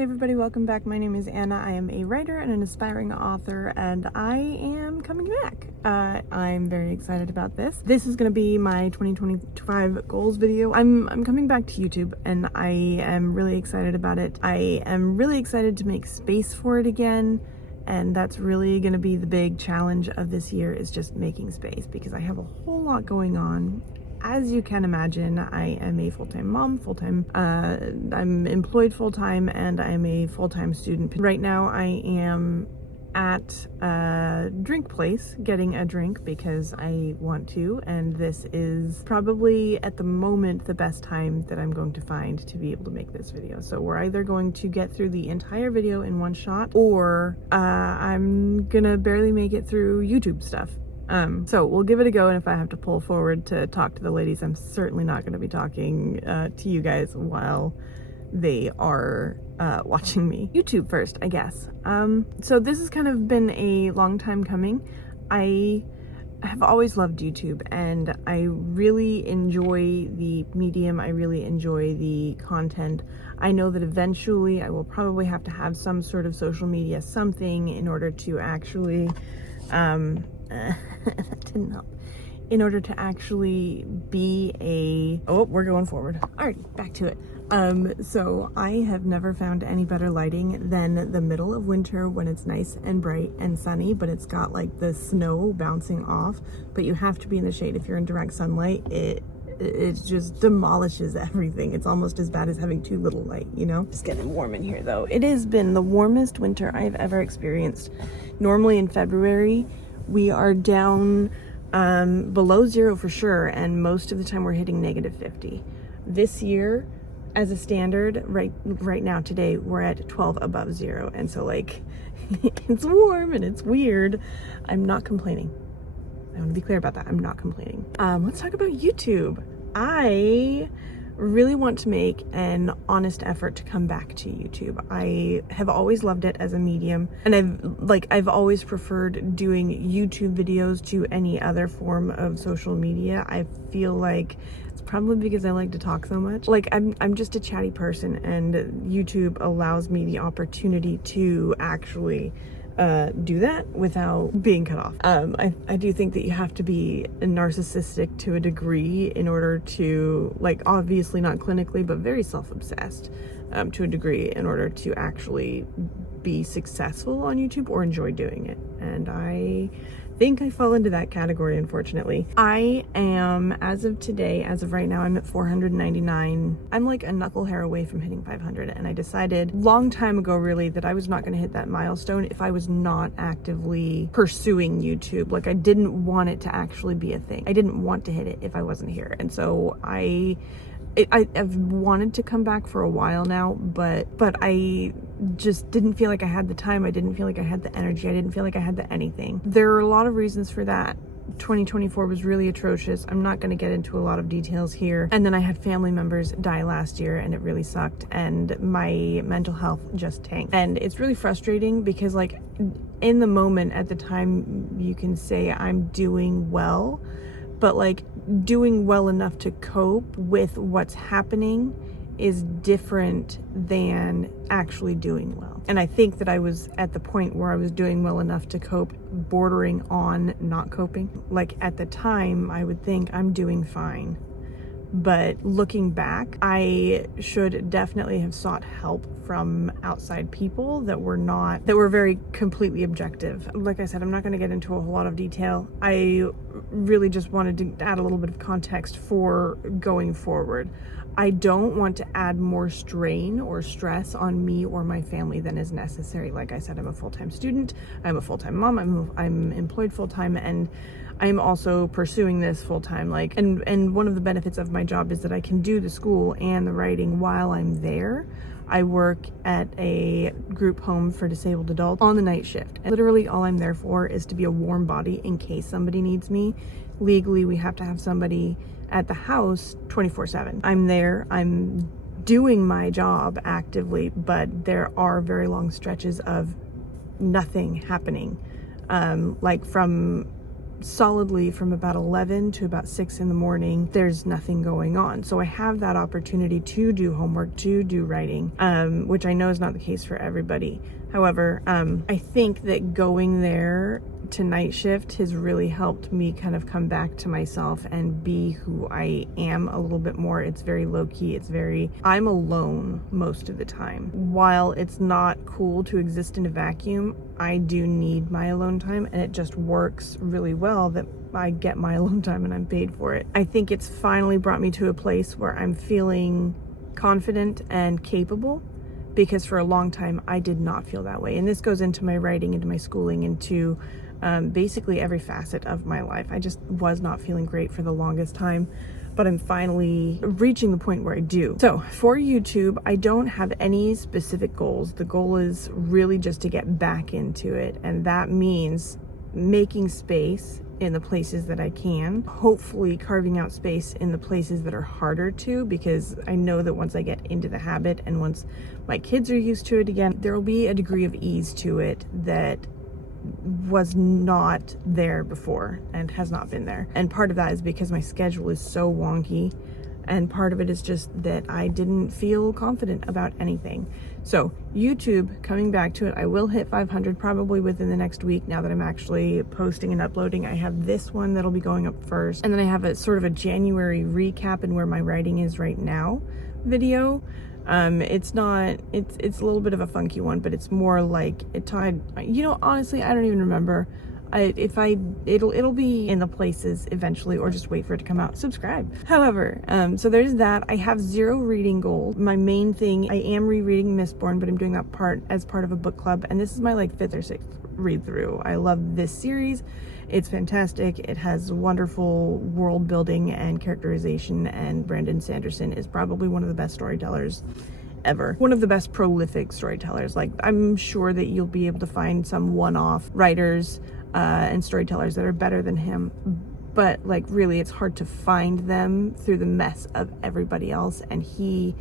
Hey everybody, welcome back. My name is Anna. I am a writer and an aspiring author, and I am coming back. I'm very excited about this. This is going to be my 2025 goals video. I'm coming back to YouTube, and I am really excited about it. I am really excited to make space for it again, and that's really going to be the big challenge of this year, is just making space, because I have a whole lot going on. As you can imagine, I am a full-time mom, I'm employed full-time, and I'm a full-time student. Right now I am at a drink place getting a drink because I want to, and this is probably at the moment the best time that I'm going to find to be able to make this video. So we're either going to get through the entire video in one shot, or I'm gonna barely make it through YouTube stuff. So we'll give it a go, and if I have to pull forward to talk to the ladies, I'm certainly not going to be talking to you guys while they are watching me. YouTube first, I guess. So this has kind of been a long time coming. I have always loved YouTube, and I really enjoy the medium. I really enjoy the content. I know that eventually I will probably have to have some sort of social media something in order to actually that didn't help. In order to actually be a... Oh, we're going forward. All right, back to it. So I have never found any better lighting than the middle of winter when it's nice and bright and sunny, but it's got like the snow bouncing off, but you have to be in the shade. If you're in direct sunlight, it just demolishes everything. It's almost as bad as having too little light, you know? It's getting warm in here though. It has been the warmest winter I've ever experienced. Normally in February, we are down below zero for sure, and most of the time we're hitting -50. This year, as a standard, right now today, we're at 12 above zero, and so like, it's warm and it's weird. I'm not complaining. I want to be clear about that. I'm not complaining. Let's talk about YouTube. I really want to make an honest effort to come back to YouTube. I have always loved it as a medium, and I've always preferred doing YouTube videos to any other form of social media. I feel like it's probably because I like to talk so much. Like I'm just a chatty person, and YouTube allows me the opportunity to actually do that without being cut off. I do think that you have to be narcissistic to a degree in order to, like, obviously not clinically, but very self-obsessed to a degree in order to actually be successful on YouTube or enjoy doing it. And I think I fall into that category, unfortunately. I am, as of today, as of right now, I'm at 499. I'm like a knuckle hair away from hitting 500, and I decided long time ago really that I was not going to hit that milestone if I was not actively pursuing YouTube. Like, I didn't want it to actually be a thing. I didn't want to hit it if I wasn't here. And so I've wanted to come back for a while now, but I just didn't feel like I had the time. I didn't feel like I had the energy. I didn't feel like I had the anything. There are a lot of reasons for that. 2024 was really atrocious. I'm not going to get into a lot of details here. And then I had family members die last year, and it really sucked, and my mental health just tanked. And it's really frustrating because, like, in the moment at the time, you can say I'm doing well, but like doing well enough to cope with what's happening is different than actually doing well. And I think that I was at the point where I was doing well enough to cope, bordering on not coping. Like, at the time, I would think I'm doing fine. But looking back, I should definitely have sought help from outside people that were very completely objective. Like I said, I'm not going to get into a whole lot of detail. I really just wanted to add a little bit of context for going forward. I don't want to add more strain or stress on me or my family than is necessary. Like I said, I'm a full-time student, I'm a full-time mom, I'm employed full-time, and I'm also pursuing this full-time. Like, and one of the benefits of my job is that I can do the school and the writing while I'm there. I work at a group home for disabled adults on the night shift. And literally all I'm there for is to be a warm body in case somebody needs me. Legally, we have to have somebody at the house 24/7. I'm there, I'm doing my job actively, but there are very long stretches of nothing happening. Like from solidly from about 11 to about 6 in the morning, there's nothing going on. So I have that opportunity to do homework, to do writing, which I know is not the case for everybody. However, I think that going there to night shift has really helped me kind of come back to myself and be who I am a little bit more. It's very low-key. I'm alone most of the time. While it's not cool to exist in a vacuum, I do need my alone time, and it just works really well that I get my alone time and I'm paid for it. I think it's finally brought me to a place where I'm feeling confident and capable, because for a long time I did not feel that way. And this goes into my writing, into my schooling, into basically every facet of my life. I just was not feeling great for the longest time, but I'm finally reaching the point where I do. So for YouTube, I don't have any specific goals. The goal is really just to get back into it, and that means making space in the places that I can, hopefully carving out space in the places that are harder to, because I know that once I get into the habit and once my kids are used to it again, there will be a degree of ease to it that was not there before and has not been there. And part of that is because my schedule is so wonky, and part of it is just that I didn't feel confident about anything. So YouTube, coming back to it, I will hit 500 probably within the next week now that I'm actually posting and uploading. I have this one that'll be going up first, and then I have a sort of a January recap and where my writing is right now video. It's a little bit of a funky one, but it's more like it tied, honestly, I don't even remember. It'll be in the places eventually, or just wait for it to come out. Subscribe. However, so there's that. I have 0 reading goals. My main thing, I am rereading Mistborn, but I'm doing that as part of a book club, and this is my 5th or 6th read through. I love this series. It's fantastic. It has wonderful world building and characterization, and Brandon Sanderson is probably one of the best storytellers ever. One of the best prolific storytellers. I'm sure that you'll be able to find some one-off writers and storytellers that are better than him, but really it's hard to find them through the mess of everybody else, and he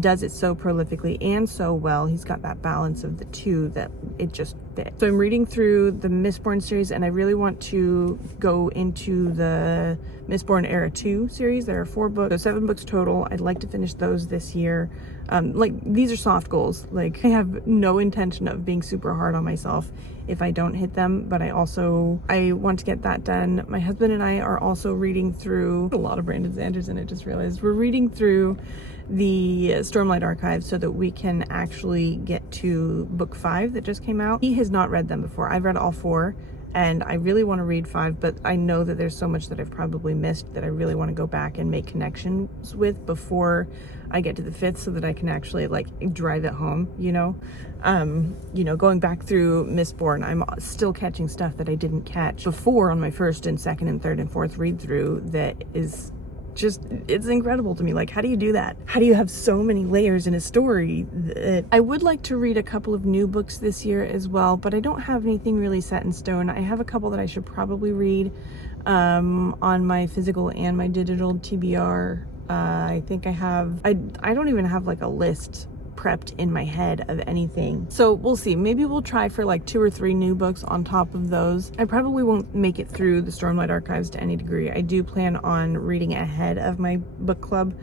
does it so prolifically and so well. He's got that balance of the two that it just fits. So I'm reading through the Mistborn series, and I really want to go into the Mistborn Era 2 series. There are 4 books, so 7 books total. I'd like to finish those this year. These are soft goals. I have no intention of being super hard on myself if I don't hit them, but I want to get that done. My husband and I are also reading through a lot of Brandon Sanderson. I just realized we're reading through the Stormlight Archives so that we can actually get to book 5 that just came out. He has not read them before. I've read all 4, and I really want to read 5, but I know that there's so much that I've probably missed that I really want to go back and make connections with before I get to the 5th, so that I can actually drive it home, going back through Mistborn, I'm still catching stuff that I didn't catch before on my 1st and 2nd and 3rd and 4th read through. That is just, it's incredible to me. How do you do that? How do you have so many layers in a story? I would like to read a couple of new books this year as well, but I don't have anything really set in stone. I have a couple that I should probably read on my physical and my digital TBR. I think I don't even have a list prepped in my head of anything. So we'll see. Maybe we'll try for 2 or 3 new books on top of those. I probably won't make it through the Stormlight Archives to any degree. I do plan on reading ahead of my book club,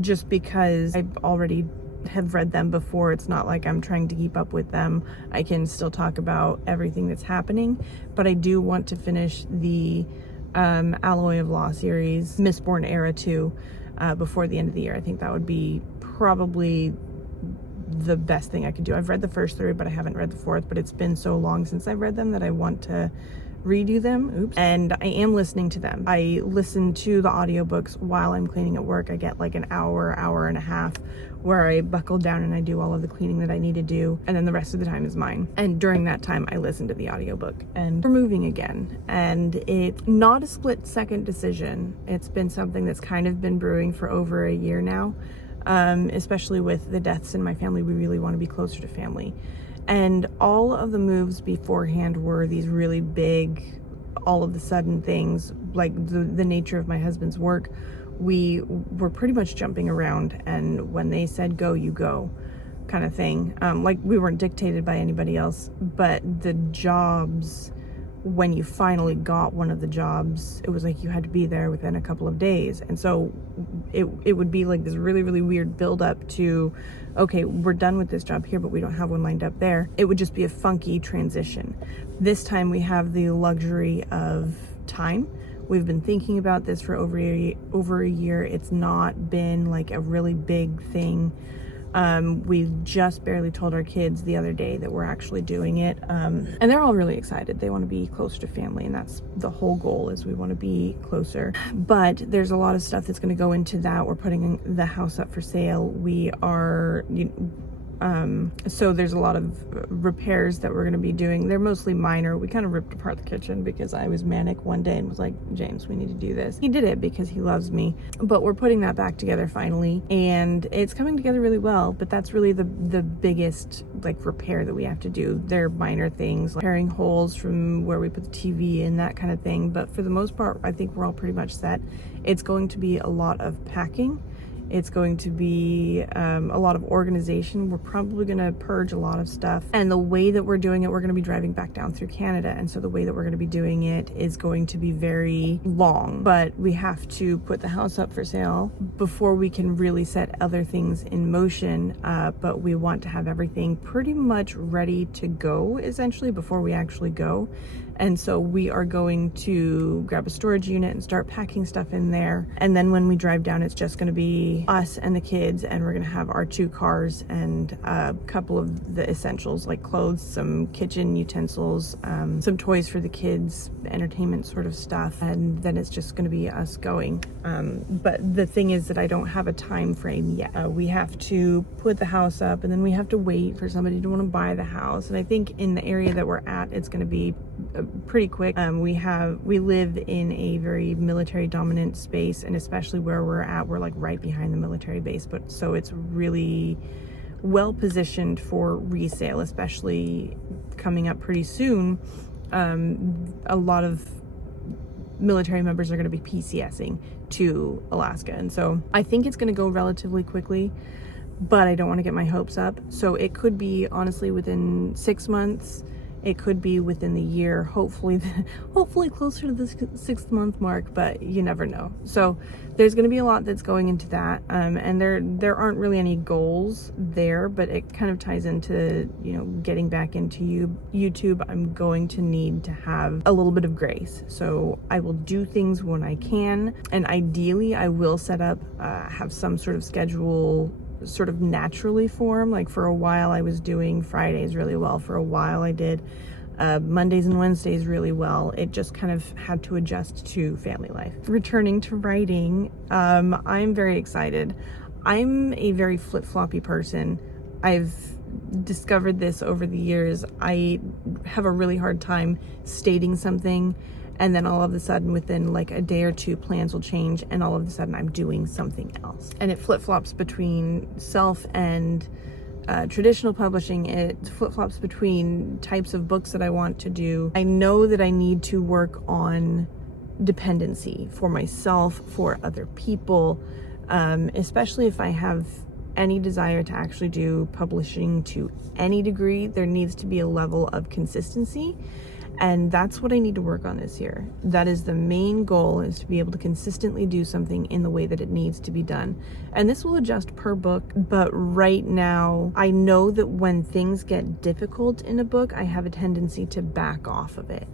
just because I already have read them before. It's not like I'm trying to keep up with them. I can still talk about everything that's happening, but I do want to finish the Alloy of Law series, Mistborn Era 2, before the end of the year. I think that would be probably the best thing I could do. I've read the first 3, but I haven't read the 4th, but it's been so long since I've read them that I want to redo them. Oops. And I am listening to them. I listen to the audiobooks while I'm cleaning at work. I get an hour and a half where I buckle down and I do all of the cleaning that I need to do, and then the rest of the time is mine. And during that time I listen to the audiobook. And we're moving again, and it's not a split-second decision. It's been something that's kind of been brewing for over a year now, especially with the deaths in my family. We really want to be closer to family, and all of the moves beforehand were these really big, all of the sudden things, the nature of my husband's work. We were pretty much jumping around, and when they said go, you go, kind of thing. We weren't dictated by anybody else, but the jobs when you finally got one of the jobs, it was like you had to be there within a couple of days. And so it would be like this really, really weird build up to, okay, we're done with this job here, but we don't have one lined up there. It would just be a funky transition. This time we have the luxury of time. We've been thinking about this for over a year. It's not been like a really big thing. We just barely told our kids the other day that we're actually doing it. And they're all really excited. They want to be closer to family, and that's the whole goal, is we want to be closer. But there's a lot of stuff that's going to go into that. We're putting the house up for sale. We are, so there's a lot of repairs that we're going to be doing. They're mostly minor. We kind of ripped apart the kitchen because I was manic one day and was like, James, we need to do this. He did it because he loves me, but we're putting that back together finally, and it's coming together really well. But that's really the biggest like repair that we have to do. They're minor things, like repairing holes from where we put the TV and that kind of thing. But for the most part, I think we're all pretty much set. It's going to be a lot of packing. It's going to be a lot of organization. We're probably going to purge a lot of stuff. And the way that we're doing it, we're going to be driving back down through Canada. And so the way that we're going to be doing it is going to be very long. But we have to put the house up for sale before we can really set other things in motion. But we want to have everything pretty much ready to go, essentially, before we actually go. And so we are going to grab a storage unit and start packing stuff in there. And then when we drive down, it's just going to be us and the kids, and we're going to have our 2 cars and a couple of the essentials like clothes, some kitchen utensils, some toys for the kids, entertainment sort of stuff. And then it's just going to be us going. But the thing is that I don't have a time frame yet. We have to put the house up, and then we have to wait for somebody to want to buy the house. And I think in the area that we're at, it's going to be pretty quick. We live in a very military dominant space, and especially where we're at, we're like right behind the military base, but so it's really well positioned for resale, especially coming up pretty soon. A lot of military members are going to be PCSing to Alaska, and so I think it's going to go relatively quickly, but I don't want to get my hopes up. So it could be honestly within 6 months. It could be within the year, hopefully closer to the 6th month mark, but you never know. So there's going to be a lot that's going into that. And there aren't really any goals there, but it kind of ties into, getting back into YouTube. I'm going to need to have a little bit of grace. So I will do things when I can. And ideally I will set up, have some sort of schedule sort of naturally form. Like for a while I was doing Fridays really well. For a while I did Mondays and Wednesdays really well. It just kind of had to adjust to family life. Returning to writing, I'm very excited. I'm a very flip-floppy person. I've discovered this over the years. I have a really hard time stating something, and then all of a sudden within like a day or two, plans will change, and all of a sudden I'm doing something else. And it flip-flops between self and traditional publishing. It flip-flops between types of books that I want to do. I know that I need to work on dependency for myself, for other people, especially if I have any desire to actually do publishing to any degree. There needs to be a level of consistency. And that's what I need to work on this year. That is the main goal, is to be able to consistently do something in the way that it needs to be done. And this will adjust per book, but right now I know that when things get difficult in a book, I have a tendency to back off of it.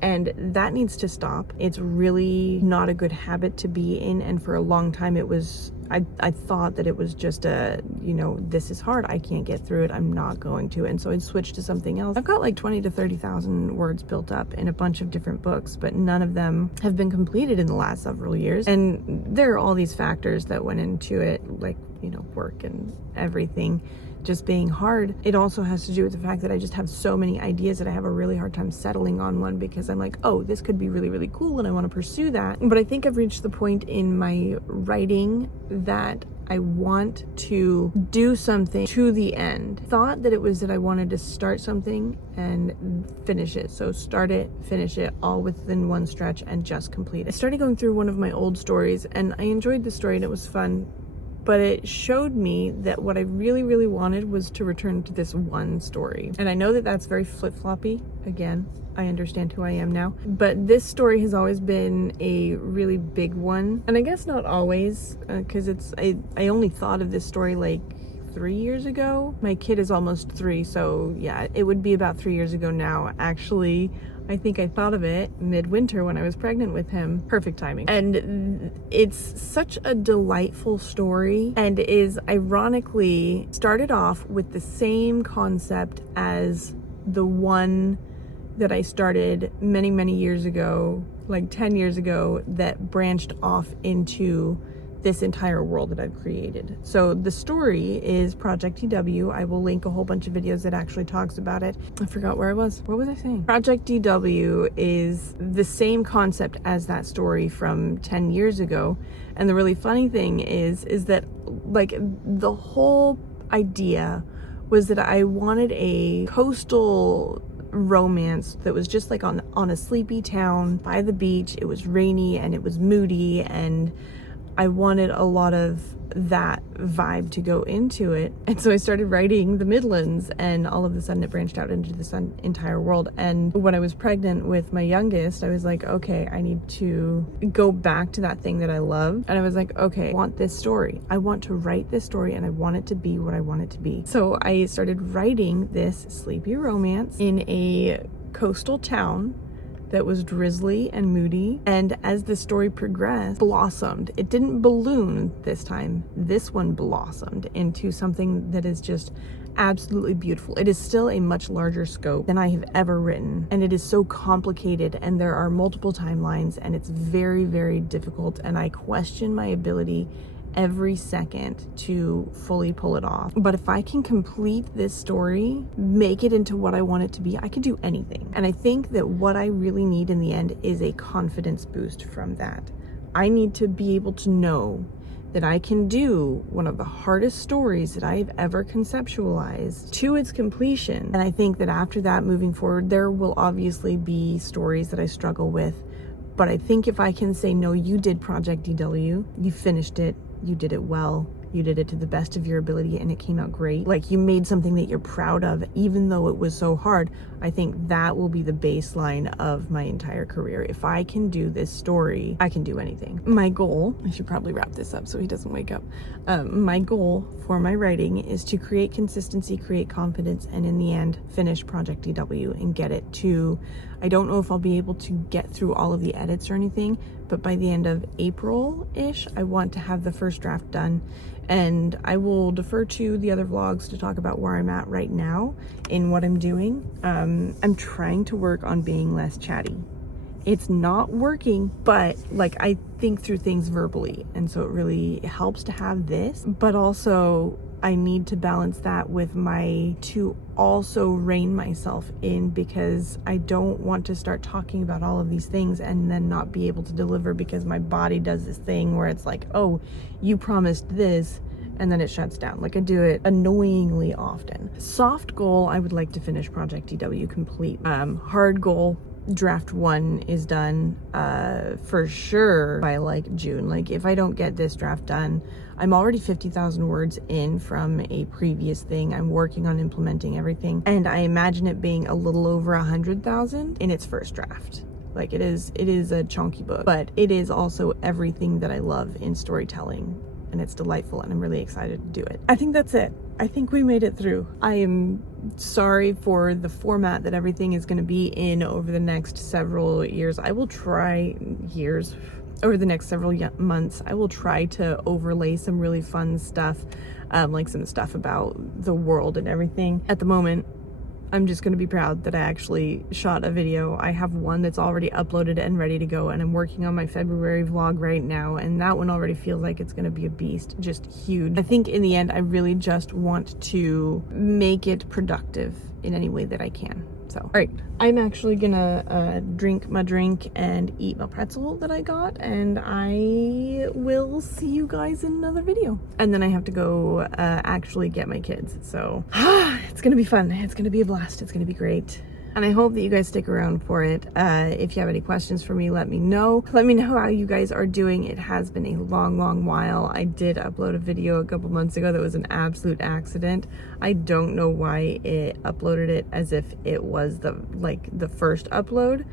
And that needs to stop. It's really not a good habit to be in. And for a long time it was, I thought that it was just this is hard, I can't get through it, I'm not going to. And so I switched to something else. I've got like 20 to 30,000 words built up in a bunch of different books, but none of them have been completed in the last several years. And there are all these factors that went into it, like, work and everything just being hard. It also has to do with the fact that I just have so many ideas that I have a really hard time settling on one, because I'm like, oh, this could be really, really cool and I want to pursue that. But I think I've reached the point in my writing that I want to do something to the end. Thought that it was that I wanted to start something and finish it. So start it, finish it, all within one stretch and just complete it. I started going through one of my old stories and I enjoyed the story and it was fun. but it showed me that what I really, really wanted was to return to this one story. And I know that that's very flip-floppy. Again, I understand who I am now. But this story has always been a really big one. And I guess not always, because I only thought of this story like 3 years ago. My kid is almost 3, so yeah, it would be about 3 years ago now. Actually, I think I thought of it midwinter when I was pregnant with him. Perfect timing. And it's such a delightful story, and is ironically started off with the same concept as the one that I started many, many years ago, like 10 years ago, that branched off into this entire world that I've created. So the story is Project DW. I will link a whole bunch of videos that actually talks about it. I forgot where I was. What was I saying? Project DW is the same concept as that story from 10 years ago. And the really funny thing is that like the whole idea was that I wanted a coastal romance that was just like on a sleepy town by the beach. It was rainy and it was moody, and I wanted a lot of that vibe to go into it. And so I started writing the Midlands, and all of a sudden it branched out into this entire world. And when I was pregnant with my youngest, I was like, okay, I need to go back to that thing that I love. And I was like, okay, I want this story. I want to write this story, and I want it to be what I want it to be. So I started writing this sleepy romance in a coastal town that was drizzly and moody, and as the story progressed, blossomed. It didn't balloon this time. This one blossomed into something that is just absolutely beautiful. It is still a much larger scope than I have ever written, and it is so complicated, and there are multiple timelines, and it's very, very difficult, and I question my ability every second to fully pull it off. But if I can complete this story, make it into what I want it to be, I can do anything. And I think that what I really need in the end is a confidence boost from that. I need to be able to know that I can do one of the hardest stories that I've ever conceptualized to its completion. And I think that after that, moving forward, there will obviously be stories that I struggle with. But I think if I can say, no, you did Project DW, you finished it, you did it well, you did it to the best of your ability, and it came out great. Like, you made something that you're proud of, even though it was so hard. I think that will be the baseline of my entire career. If I can do this story, I can do anything. My goal, I should probably wrap this up so he doesn't wake up. My goal for my writing is to create consistency, create confidence, and in the end, finish Project DW and get it to, I don't know if I'll be able to get through all of the edits or anything, but by the end of April-ish, I want to have the first draft done. And I will defer to the other vlogs to talk about where I'm at right now in what I'm doing. I'm trying to work on being less chatty. It's not working, but like, I think through things verbally, and so it really helps to have this, but also I need to balance that with to also rein myself in, because I don't want to start talking about all of these things and then not be able to deliver, because my body does this thing where it's like, oh, you promised this, and then it shuts down. Like, I do it annoyingly often. Soft goal, I would like to finish Project DW complete. Hard goal, draft 1 is done for sure by like June. Like, if I don't get this draft done, I'm already 50,000 words in from a previous thing. I'm working on implementing everything, and I imagine it being a little over 100,000 in its first draft. Like, it is a chunky book, but it is also everything that I love in storytelling, and it's delightful, and I'm really excited to do it. I think that's it. I think we made it through. I am sorry for the format that everything is going to be in over the next several years. I will try over the next several months. I will try to overlay some really fun stuff, like some stuff about the world and everything. At the moment, I'm just going to be proud that I actually shot a video. I have one that's already uploaded and ready to go, and I'm working on my February vlog right now, and that one already feels like it's going to be a beast, just huge. I think in the end, I really just want to make it productive in any way that I can. So, all right, I'm actually gonna drink my drink and eat my pretzel that I got, and I will see you guys in another video. And then I have to go actually get my kids. So it's gonna be fun. It's gonna be a blast. It's gonna be great. And I hope that you guys stick around for it. If you have any questions for me, let me know. Let me know how you guys are doing. It has been a long while. I did upload a video a couple months ago that was an absolute accident. I don't know why it uploaded it as if it was the first upload.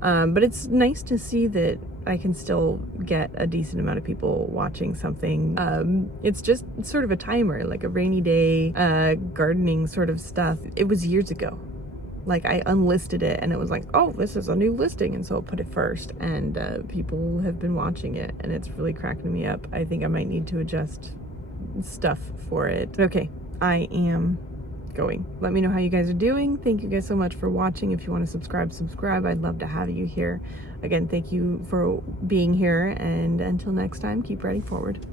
But it's nice to see that I can still get a decent amount of people watching something. It's just sort of a timer, like a rainy day, gardening sort of stuff. It was years ago. Like I unlisted it and it was like, oh, this is a new listing. And so I put it first and people have been watching it and it's really cracking me up. I think I might need to adjust stuff for it. Okay, I am going. Let me know how you guys are doing. Thank you guys so much for watching. If you want to subscribe. I'd love to have you here. Again, thank you for being here, and until next time, keep writing forward.